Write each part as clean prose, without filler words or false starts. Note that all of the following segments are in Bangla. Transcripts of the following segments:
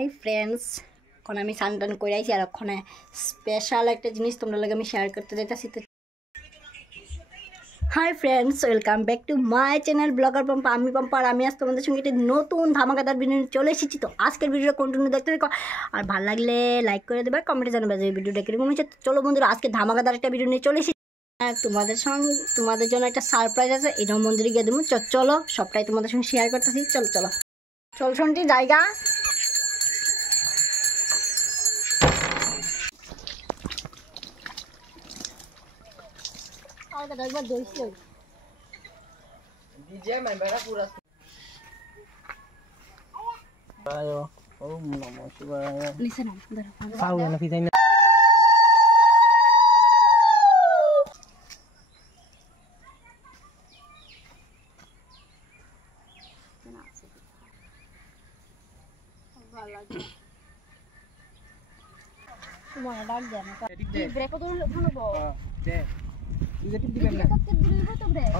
হাই ফ্রেন্ডস, এখন আমি সানটান করে আইছি আর ওখানে স্পেশাল একটা জিনিস তোমরা লাগে আমি শেয়ার করতে যাইতাছি। তো hi friends, welcome back to my channel blogger Pampa. আমি পাম্পা আর আমি আজ তোমাদের সঙ্গে একটা নতুন ধামাকাদার ভিডিও চলে এসেছি। তো আজকের ভিডিওটা কন্টিনিউ দেখতে দেখো, আর ভালো লাগলে লাইক করে দেবে, কমেন্টে জানাবে যে ভিডিওটা কিরকম হয়েছে। চলো বন্ধুরা, আজকে ধামাকাদার একটা ভিডিও নিয়ে চলে এসেছি। হ্যাঁ, তোমাদের জন্য একটা সারপ্রাইজ আছে, এটাও মন্দিরে গিয়ে দেবো। চলো সবটাই তোমাদের সঙ্গে শেয়ার করতেছি। চলো চলো চল শুনটি জায়গা একবার দেখছি DJ main bara pura. Ayo, Om Namo Shivaya. listen Tahu ya Nafi Zainal. তোমার ডাক দেন কি ব্রেক তো থামবো দে তুই যেটি দিবেন না কত দিবি তো ব্রেক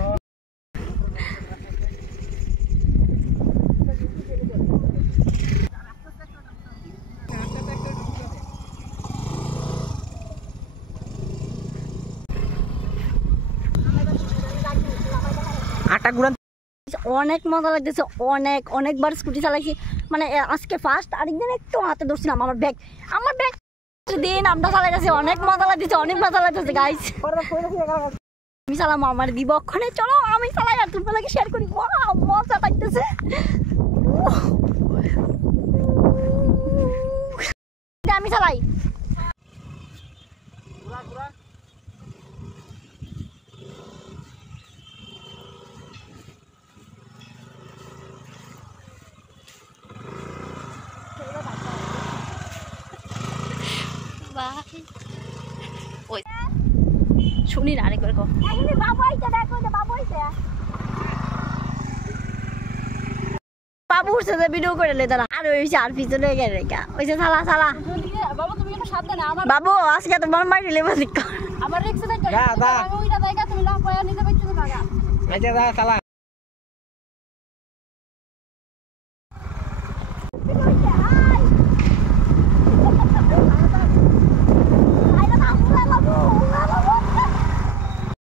আটা গুড়ান অনেক মজা লাগতেছে, অনেকবার স্কুটি চালাইছি। মানে আজকে ফার্স্ট, আরেকদিন একটু হাতে ধরছিলাম আমার ব্যাগ দিন আমরা চালাইতেছি। অনেক মজা লাগতেছে গাইস। আমি চালাম আমার বিবক্ষণে। চলো আমি চালাই আর তোমরা লাগে শেয়ার করি। মজা লাগতেছে। আমি চালাই শুনি না, আরেকবার কো বাবু উঠছে যে ভিডিও করে লে তারা। আর ওই আর পিছনে গেলে রেখা ওইসে চালা বাবু। তুমি একটু সাবধানে বাবু, আজকে তোমার মাইরে লেবা দিক আমার রিক্সা যা তুমি লাভ পায়া নিতে পারছো না। আচ্ছা যা চালা।